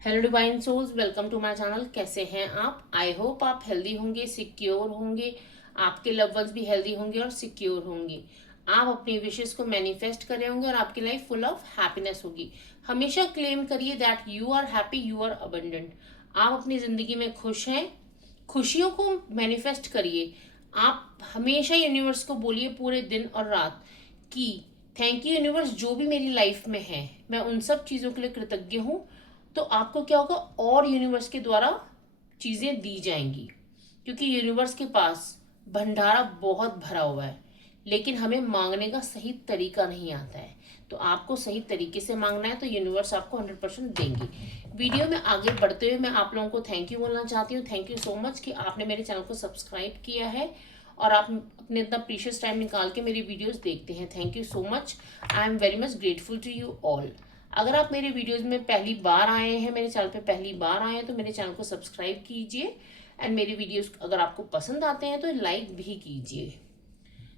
Hello divine souls, welcome to my channel. कैसे हैं आप? आई होप आप हेल्दी होंगे, सिक्योर होंगे, आपके लव वंस भी हेल्दी होंगे और सिक्योर होंगे। आप अपनी विशेस को मैनिफेस्ट करे होंगे और आपकी लाइफ फुल ऑफ हैप्पीनेस होगी। हमेशा क्लेम करिए that you are happy, you are abundant. आप अपनी जिंदगी में खुश हैं। खुशियों को मैनिफेस्ट करिए। आप हमेशा यूनिवर्स को बोलिए पूरे दिन और रात कि थैंक यू यूनिवर्स, जो भी मेरी लाइफ में है मैं उन सब चीज़ों के लिए कृतज्ञ हूँ। तो आपको क्या होगा, और यूनिवर्स के द्वारा चीज़ें दी जाएंगी, क्योंकि यूनिवर्स के पास भंडारा बहुत भरा हुआ है, लेकिन हमें मांगने का सही तरीका नहीं आता है। तो आपको सही तरीके से मांगना है तो यूनिवर्स आपको 100% देंगे। वीडियो में आगे बढ़ते हुए मैं आप लोगों को थैंक यू बोलना चाहती हूँ। थैंक यू सो मच कि आपने मेरे चैनल को सब्सक्राइब किया है और आप अपने इतना प्रीशियस टाइम निकाल के मेरी वीडियोस देखते हैं। Thank you so much. I am very much grateful to you all. अगर आप मेरे वीडियोस में पहली बार आए हैं, मेरे चैनल पे पहली बार आए हैं, तो मेरे चैनल को सब्सक्राइब कीजिए एंड मेरी वीडियोस अगर आपको पसंद आते हैं तो लाइक भी कीजिए।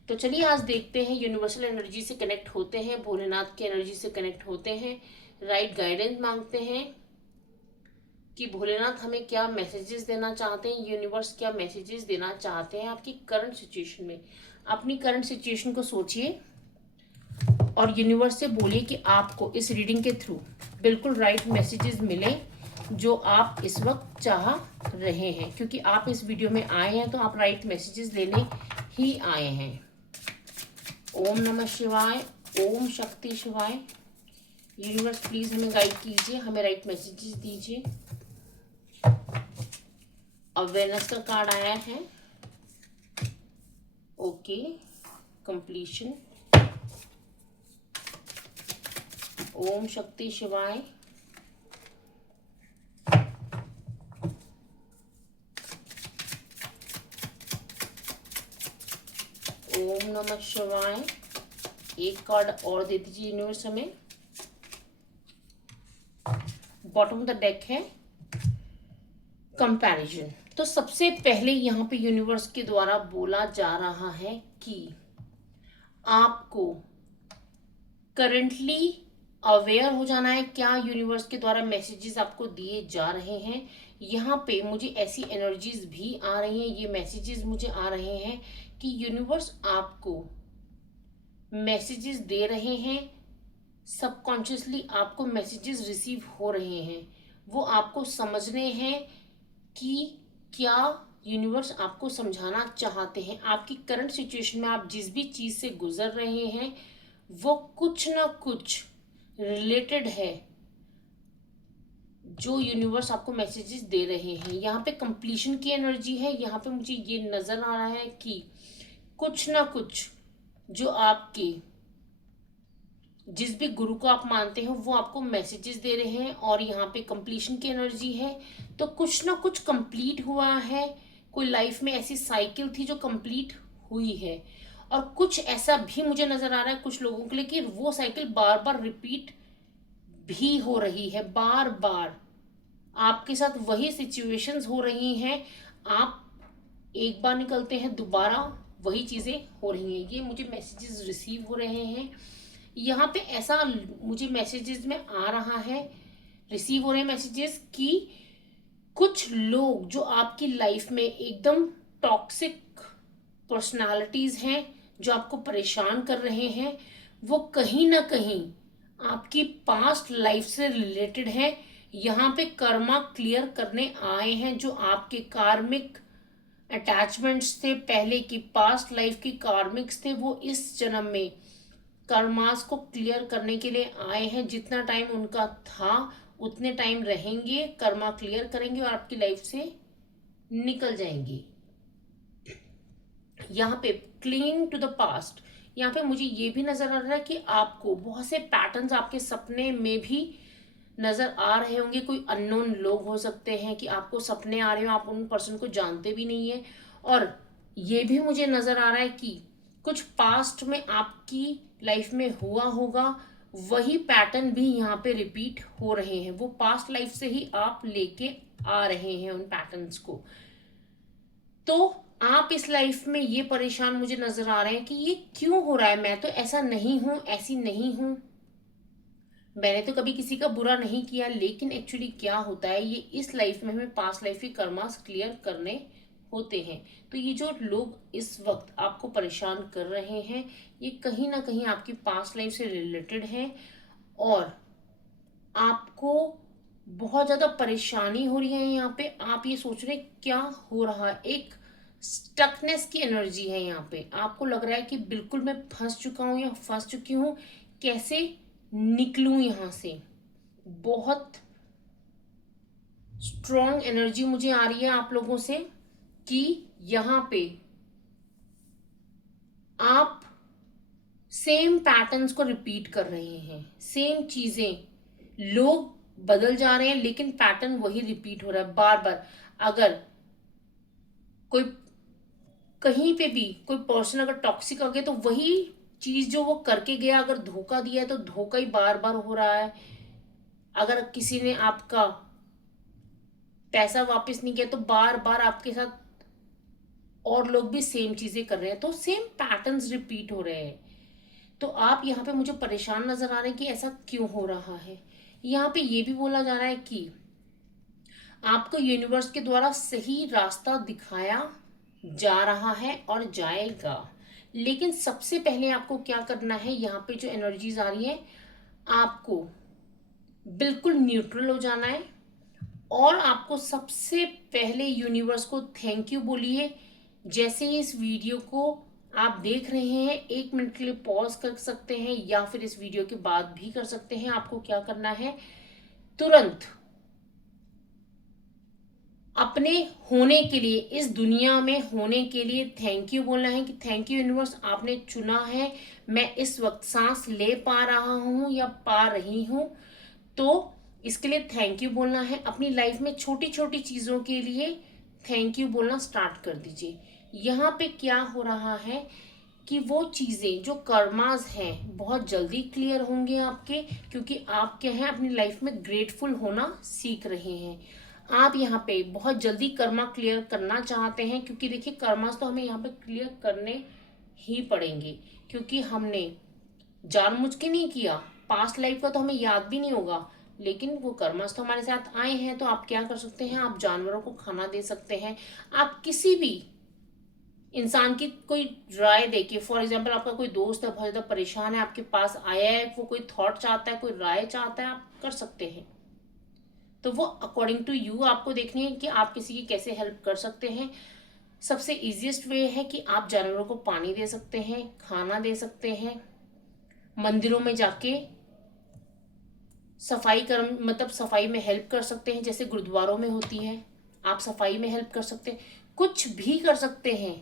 तो चलिए आज देखते हैं, यूनिवर्सल एनर्जी से कनेक्ट होते हैं, भोलेनाथ की एनर्जी से कनेक्ट होते हैं, राइट गाइडेंस मांगते हैं कि भोलेनाथ हमें क्या मैसेजेस देना चाहते हैं, यूनिवर्स क्या मैसेजेस देना चाहते हैं आपकी करंट सिचुएशन में। अपनी करंट सिचुएशन को सोचिए और यूनिवर्स से बोलिए कि आपको इस रीडिंग के थ्रू बिल्कुल राइट मैसेजेस मिले जो आप इस वक्त चाह रहे हैं, क्योंकि आप इस वीडियो में आए हैं तो आप राइट मैसेजेस लेने ही आए हैं। ओम नमः शिवाय, ओम शक्ति शिवाय। यूनिवर्स प्लीज हमें गाइड कीजिए, हमें राइट मैसेजेस दीजिए। अवेयरनेस का कार्ड आया है। Okay, completion. ओम शक्ति शिवाय। ओम नमः शिवाय। एक कार्ड और दे दीजिए यूनिवर्स हमें। बॉटम ऑफ द डेक है कंपैरिजन। तो सबसे पहले यहाँ पे यूनिवर्स के द्वारा बोला जा रहा है कि आपको करंटली अवेयर हो जाना है। क्या यूनिवर्स के द्वारा मैसेजेस आपको दिए जा रहे हैं? यहाँ पे मुझे ऐसी एनर्जीज भी आ रही हैं, ये मैसेजेस मुझे आ रहे हैं कि यूनिवर्स आपको मैसेजेस दे रहे हैं। सबकॉन्शियसली आपको मैसेजेस रिसीव हो रहे हैं। वो आपको समझने हैं कि क्या यूनिवर्स आपको समझाना चाहते हैं। आपकी करंट सिचुएशन में आप जिस भी चीज़ से गुजर रहे हैं वो कुछ ना कुछ रिलेटेड है जो यूनिवर्स आपको मैसेजेस दे रहे हैं। यहाँ पे कंप्लीशन की एनर्जी है। यहाँ पे मुझे ये नज़र आ रहा है कि कुछ ना कुछ जो आपके जिस भी गुरु को आप मानते हो वो आपको मैसेजेस दे रहे हैं। और यहाँ पे कंप्लीशन की एनर्जी है, तो कुछ ना कुछ कंप्लीट हुआ है। कोई लाइफ में ऐसी साइकिल थी जो कंप्लीट हुई है, और कुछ ऐसा भी मुझे नजर आ रहा है कुछ लोगों के लिए कि वो साइकिल बार बार रिपीट भी हो रही है। बार बार आपके साथ वही सिचुएशंस हो रही हैं। आप एक बार निकलते हैं, दोबारा वही चीज़ें हो रही हैं। ये मुझे मैसेजेस रिसीव हो रहे हैं। यहाँ पे ऐसा मुझे मैसेजेस में आ रहा है, रिसीव हो रहे हैं मैसेजेस कि कुछ लोग जो आपकी लाइफ में एकदम टॉक्सिक पर्सनालिटीज हैं, जो आपको परेशान कर रहे हैं, वो कहीं ना कहीं आपकी पास्ट लाइफ से रिलेटेड है। यहाँ पे कर्मा क्लियर करने आए हैं। जो आपके कार्मिक अटैचमेंट्स थे, पहले की पास्ट लाइफ की कार्मिक्स थे, वो इस जन्म में कर्मास को क्लियर करने के लिए आए हैं। जितना टाइम उनका था उतने टाइम रहेंगे, कर्मा क्लियर करेंगे और आपकी लाइफ से निकल जाएंगी। यहाँ पे क्लीन टू द पास्ट, यहाँ पे मुझे ये भी नजर आ रहा है कि आपको बहुत से पैटर्न्स आपके सपने में भी नजर आ रहे होंगे। कोई अननोन लोग हो सकते हैं कि आपको सपने आ रहे हो, आप उन पर्सन को जानते भी नहीं है। और ये भी मुझे नजर आ रहा है कि कुछ पास्ट में आपकी लाइफ में हुआ होगा, वही पैटर्न भी यहाँ पे रिपीट हो रहे हैं। वो पास्ट लाइफ से ही आप लेके आ रहे हैं उन पैटर्न्स को। तो आप इस लाइफ में ये परेशान मुझे नजर आ रहे हैं कि ये क्यों हो रहा है, मैं तो ऐसा नहीं हूं, ऐसी नहीं हूं। मैंने तो कभी किसी का बुरा नहीं किया, लेकिन एक्चुअली क्या होता है, ये इस लाइफ में हमें पास्ट लाइफ के कर्मास क्लियर करने होते हैं। तो ये जो लोग इस वक्त आपको परेशान कर रहे हैं, ये कहीं ना कहीं आपकी पास्ट लाइफ से रिलेटेड है, और आपको बहुत ज़्यादा परेशानी हो रही है यहाँ पे। आप ये सोच रहे हैं क्या हो रहा है, एक स्टकनेस की एनर्जी है यहाँ पे। आपको लग रहा है कि बिल्कुल मैं फंस चुका हूँ या फंस चुकी हूँ, कैसे निकलूं यहाँ से। बहुत स्ट्रॉन्ग एनर्जी मुझे आ रही है आप लोगों से कि यहाँ पे आप सेम पैटर्न्स को रिपीट कर रहे हैं, सेम चीजें। लोग बदल जा रहे हैं लेकिन पैटर्न वही रिपीट हो रहा है बार बार। अगर कोई कहीं पे भी कोई पर्सन अगर टॉक्सिक हो गया, तो वही चीज जो वो करके गया, अगर धोखा दिया है तो धोखा ही बार बार हो रहा है। अगर किसी ने आपका पैसा वापस नहीं किया, तो बार बार आपके साथ और लोग भी सेम चीजें कर रहे हैं, तो सेम पैटर्न्स रिपीट हो रहे हैं। तो आप यहाँ पे मुझे परेशान नजर आ रहे हैं कि ऐसा क्यों हो रहा है। यहाँ पे ये भी बोला जा रहा है कि आपको यूनिवर्स के द्वारा सही रास्ता दिखाया जा रहा है और जाएगा। लेकिन सबसे पहले आपको क्या करना है, यहाँ पे जो एनर्जीज आ रही है, आपको बिल्कुल न्यूट्रल हो जाना है, और आपको सबसे पहले यूनिवर्स को थैंक यू बोलिए। जैसे ही इस वीडियो को आप देख रहे हैं, 1 मिनट के लिए पॉज कर सकते हैं, या फिर इस वीडियो के बाद भी कर सकते हैं। आपको क्या करना है, तुरंत अपने होने के लिए, इस दुनिया में होने के लिए थैंक यू बोलना है कि थैंक यू यूनिवर्स, आपने चुना है, मैं इस वक्त सांस ले पा रहा हूं या पा रही हूं, तो इसके लिए थैंक यू बोलना है। अपनी लाइफ में छोटी छोटी चीज़ों के लिए थैंक यू बोलना स्टार्ट कर दीजिए। यहाँ पे क्या हो रहा है कि वो चीज़ें जो कर्मास हैं बहुत जल्दी क्लियर होंगे आपके, क्योंकि आप क्या है अपनी लाइफ में ग्रेटफुल होना सीख रहे हैं। आप यहाँ पे बहुत जल्दी कर्मा क्लियर करना चाहते हैं, क्योंकि देखिए कर्मास तो हमें यहाँ पे क्लियर करने ही पड़ेंगे, क्योंकि हमने जानबूझ के नहीं किया। पास्ट लाइफ का तो हमें याद भी नहीं होगा, लेकिन वो कर्मस तो हमारे साथ आए हैं। तो आप क्या कर सकते हैं, आप जानवरों को खाना दे सकते हैं। आप किसी भी इंसान की कोई राय देके, फॉर एग्जाम्पल आपका कोई दोस्त है बहुत ज़्यादा परेशान है, आपके पास आया है, वो कोई थॉट चाहता है, कोई राय चाहता है, आप कर सकते हैं। तो वो अकॉर्डिंग टू यू आपको देखनी है कि आप किसी की कैसे हेल्प कर सकते हैं। सबसे इजीएस्ट वे है कि आप जानवरों को पानी दे सकते हैं, खाना दे सकते हैं, मंदिरों में जाके सफाई कर्म मतलब सफाई में हेल्प कर सकते हैं, जैसे गुरुद्वारों में होती है, आप सफाई में हेल्प कर सकते हैं। कुछ भी कर सकते हैं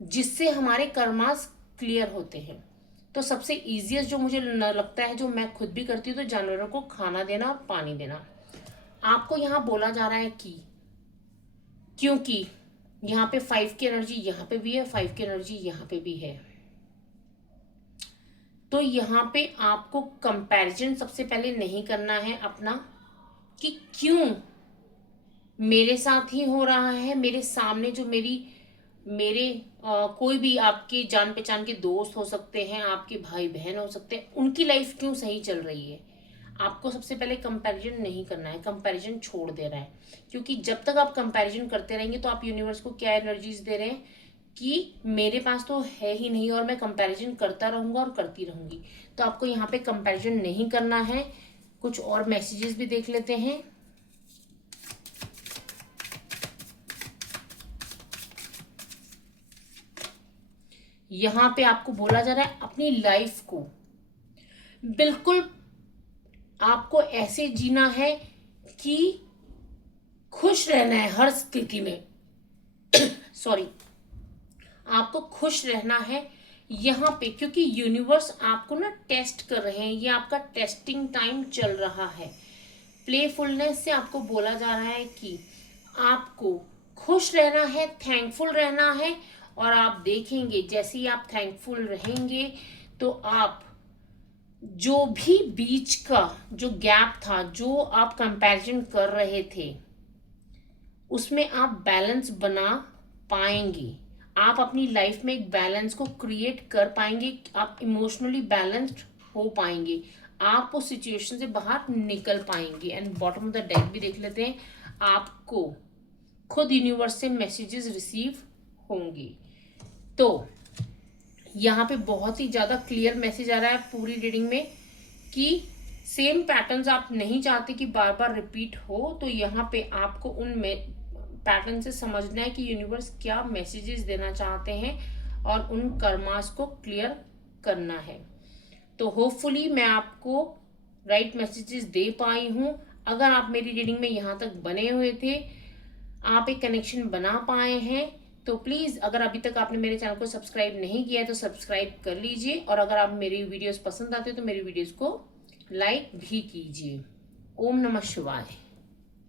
जिससे हमारे कर्मास क्लियर होते हैं। तो सबसे इजीएस्ट जो मुझे लगता है, जो मैं खुद भी करती हूँ, तो जानवरों को खाना देना और पानी देना। आपको यहाँ बोला जा रहा है कि क्योंकि यहाँ पे 5 की एनर्जी यहाँ पे भी है, 5 की एनर्जी यहाँ पे भी है, तो यहाँ पे आपको कंपैरिजन सबसे पहले नहीं करना है अपना, कि क्यों मेरे साथ ही हो रहा है। मेरे सामने जो मेरे कोई भी आपके जान पहचान के दोस्त हो सकते हैं, आपके भाई बहन हो सकते हैं, उनकी लाइफ क्यों सही चल रही है। आपको सबसे पहले कंपैरिजन नहीं करना है, कंपैरिजन छोड़ देना है। क्योंकि जब तक आप कंपैरिजन करते रहेंगे, तो आप यूनिवर्स को क्या एनर्जीज दे रहे हैं कि मेरे पास तो है ही नहीं, और मैं कंपैरिजन करता रहूंगा और करती रहूंगी। तो आपको यहाँ पे कंपैरिजन नहीं करना है। कुछ और मैसेजेस भी देख लेते हैं। यहाँ पे आपको बोला जा रहा है अपनी लाइफ को बिल्कुल आपको ऐसे जीना है कि खुश रहना है हर स्थिति में। सॉरी, आपको खुश रहना है यहाँ पे, क्योंकि यूनिवर्स आपको ना टेस्ट कर रहे हैं। ये आपका टेस्टिंग टाइम चल रहा है। प्लेफुलनेस से आपको बोला जा रहा है कि आपको खुश रहना है, थैंकफुल रहना है, और आप देखेंगे जैसे ही आप थैंकफुल रहेंगे, तो आप जो भी बीच का जो गैप था, जो आप कंपैरिजन कर रहे थे, उसमें आप बैलेंस बना पाएंगे। आप अपनी लाइफ में एक बैलेंस को क्रिएट कर पाएंगे। आप इमोशनली बैलेंस्ड हो पाएंगे। आप उस सिचुएशन से बाहर निकल पाएंगे। And bottom of the deck भी देख लेते हैं, आपको खुद यूनिवर्स से मैसेजेस रिसीव होंगे। तो यहाँ पे बहुत ही ज़्यादा क्लियर मैसेज आ रहा है पूरी रीडिंग में कि सेम पैटर्न्स आप नहीं चाहते कि बार बार रिपीट हो। तो यहाँ पे आपको उन पैटर्न से समझना है कि यूनिवर्स क्या मैसेजेस देना चाहते हैं और उन कर्मास को क्लियर करना है। तो होपफुली मैं आपको राइट मैसेजेस दे पाई हूँ। अगर आप मेरी रीडिंग में यहाँ तक बने हुए थे, आप एक कनेक्शन बना पाए हैं, तो प्लीज़ अगर अभी तक आपने मेरे चैनल को सब्सक्राइब नहीं किया है तो सब्सक्राइब कर लीजिए। और अगर आप मेरी वीडियोस पसंद आते हो तो मेरी वीडियोस को लाइक भी कीजिए। ओम नमः शिवाय।